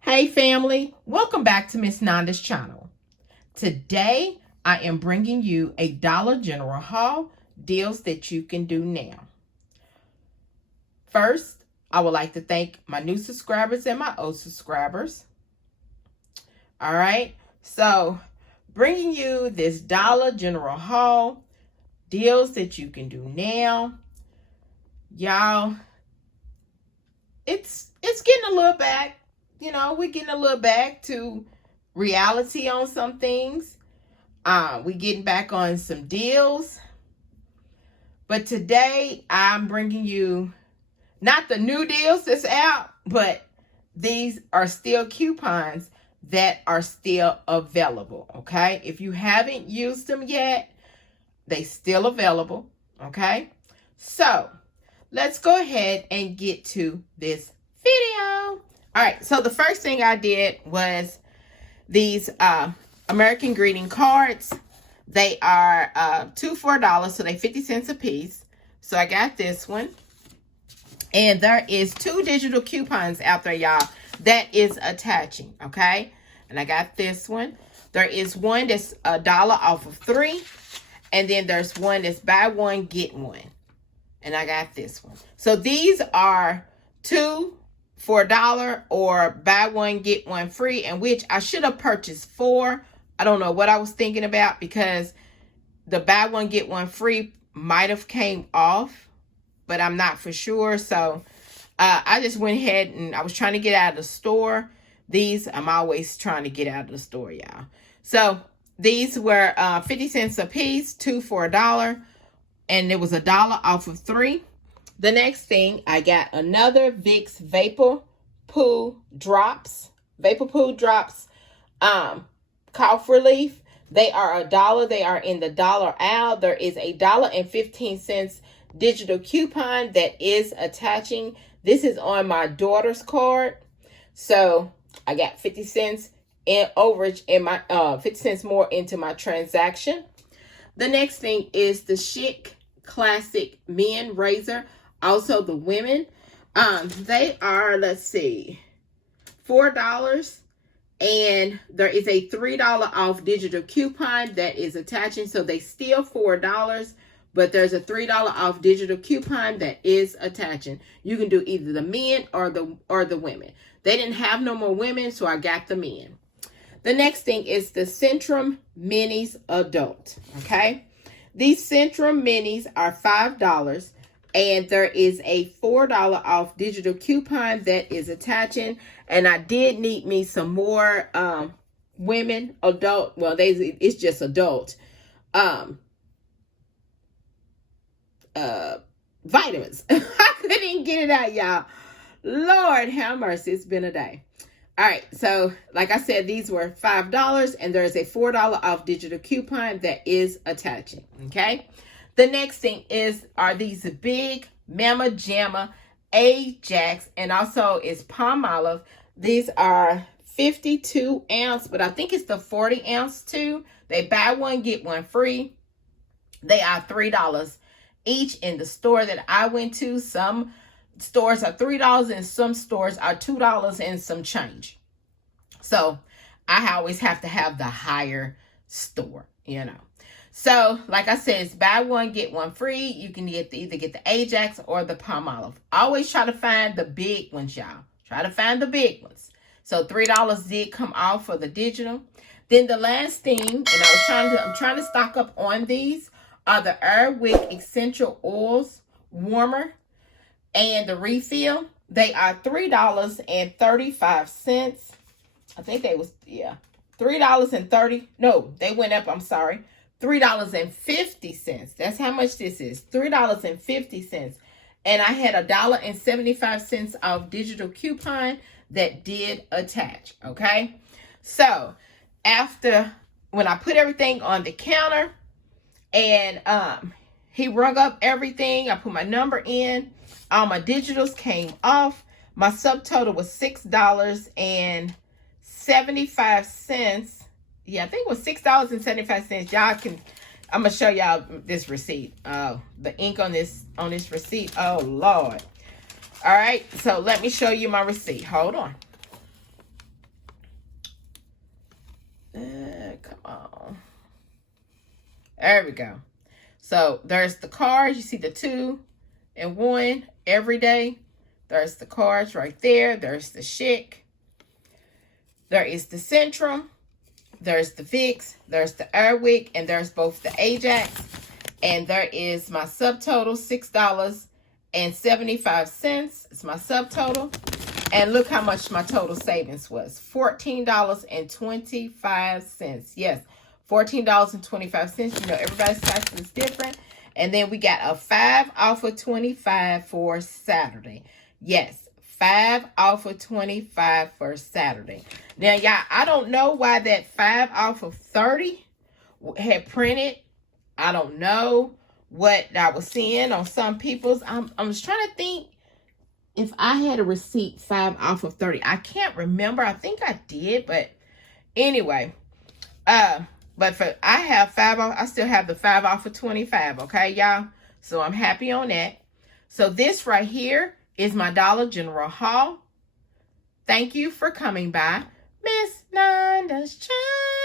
Hey family, welcome back to Miss Nanda's channel. Today I am bringing you a Dollar General haul, deals that you can do now. First, I would like to thank my new subscribers and my old subscribers. All right, so bringing you this Dollar General haul, deals that you can do now. Y'all, it's getting a little back. We're getting a little back to reality on some things. We getting back on some deals. But today I'm bringing you not the new deals that's out, but these are still coupons that are still available. Okay, if you haven't used them yet, they still available. Okay, so let's go ahead and get to this video. All right, so the first thing I did was these American greeting cards. They are 2 for $1, so they 50 cents a piece. So I got this one. And there is 2 digital coupons out there, y'all, that is attaching, okay? And I got this one. There is one that's $1 off of 3. And then there's one that's buy one, get one. And I got this one. So these are 2 for $1 or buy one, get one free, and which I should have purchased 4. I don't know what I was thinking about, because the buy one, get one free might have came off, but I'm not for sure. So I just went ahead and I was trying to get out of the store. These, I'm always trying to get out of the store, y'all. So these were 50 cents a piece, 2 for $1, and it was $1 off of 3. The next thing, I got another Vicks Vapor Poo Drops. Cough relief. They are $1. They are in the dollar aisle. There is a $1.15 digital coupon that is attaching. This is on my daughter's card. So I got 50 cents in overage in my 50 cents more into my transaction. The next thing is the Chic Classic Men Razor. Also the women. They are, let's see, $4. And there is a $3 off digital coupon that is attaching. So they still $4, but there's a $3 off digital coupon that is attaching. You can do either the men or the women. They didn't have no more women, so I got the men. The next thing is the Centrum Minis Adult. Okay, these Centrum Minis are $5. And there is a $4 off digital coupon that is attaching. And I did need me some more women, adult, well, it's just adult, vitamins. I couldn't get it out, y'all. Lord have mercy, it's been a day. All right, so like I said, these were $5, and there's a $4 off digital coupon that is attaching, okay? The next thing are these big Mama Jamma Ajax, and also is Palmolive. These are 52 ounce, but I think it's the 40 ounce too. They buy one, get one free. They are $3 each in the store that I went to. Some stores are $3 and some stores are $2 and some change. So I always have to have the higher store, So, like I said, it's buy one, get one free. You can either get the Ajax or the Palmolive. Always try to find the big ones, y'all. Try to find the big ones. So, $3 did come off for the digital. Then the last thing, and I'm trying to stock up on these, are the Airwick Essential Oils Warmer and the refill. They are $3.35. I think they was, $3.30. No, they went up, I'm sorry. $3.50. That's how much this is. $3.50. And I had $1.75 off digital coupon that did attach. Okay. So when I put everything on the counter and he rung up everything, I put my number in, all my digitals came off. My subtotal was $6.75. Yeah, I think it was $6.75. Y'all can, I'm gonna show y'all this receipt. The ink on this receipt. Oh, Lord. All right, so let me show you my receipt. Hold on. Come on. There we go. So there's the cards. You see the 2 and 1 every day. There's the cards right there. There's the Chic. There is the Centrum. There's the Fix. There's the Airwick. And there's both the Ajax. And there is my subtotal, $6.75. It's my subtotal. And look how much my total savings was. $14.25. Yes, $14.25. You know, everybody's tax is different. And then we got a 5 off of 25 for Saturday. Yes, 5 off of 25 for Saturday. Now, y'all, I don't know why that 5 off of 30 had printed. I don't know what I was seeing on some people's. I'm just trying to think if I had a receipt 5 off of 30. I can't remember. I think I did, but anyway. But I have 5 off. I still have the 5 off of 25. Okay, y'all. So I'm happy on that. So this right here is my Dollar General haul. Thank you for coming by. Miss Nanda's Child.